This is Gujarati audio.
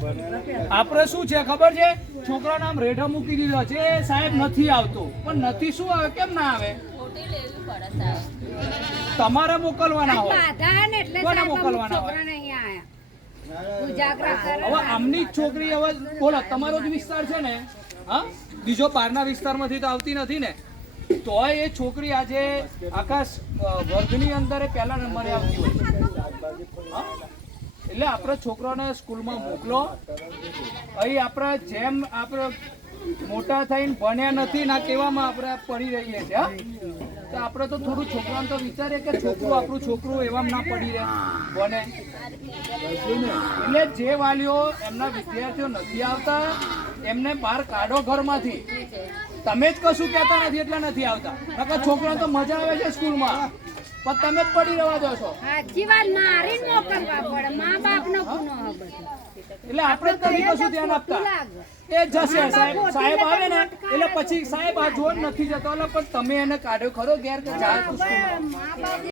આપણે શું છે ખબર છે, છોકરાને આમ રેઢો મૂકી દીધો છે, સાહેબ નથી આવતો, પણ નથી શું આવે, કેમ ના આવે? તમારે મોકલવાના હોય, કોને મોકલવાના હોય? હવે આમની જ છોકરી, હવે બોલો તમારો જ વિસ્તાર છે ને, હા, બીજો બહારના વિસ્તારમાંથી તો આવતી નથી ને, તોય એ છોકરી આજે આખા વર્ગની અંદર પહેલા નંબરે આવતી હોય. એટલે આપણે છોકરાને સ્કૂલમાં મોકલો. અહીં આપણે જેમ આપણે મોટા થઈને ભણ્યા નથી ના કહેવામાં આપણે પડી રહીએ છીએ, તો આપણે તો થોડું છોકરાને તો વિચારીએ કે છોકરું આપણું છોકરું એવા ના પડી રહે ભણે. એટલે જે વાલીઓ એમના વિદ્યાર્થીઓ નથી આવતા એમને બહાર કાઢો ઘરમાંથી. તમે જ કશું કહેતા નથી એટલે નથી આવતા, નકર છોકરાને તો મજા આવે છે સ્કૂલમાં, પણ તમે જ પડી રહેવા દો છો. એટલે આપણે જ નથી કશું ધ્યાન આપતા. એ જશે સાહેબ આવે ને એટલે પછી સાહેબ આ જોર નથી જતો, પણ તમે એને કાઢ્યો ખરો ઘેર કે જાય સ્કૂલમાં.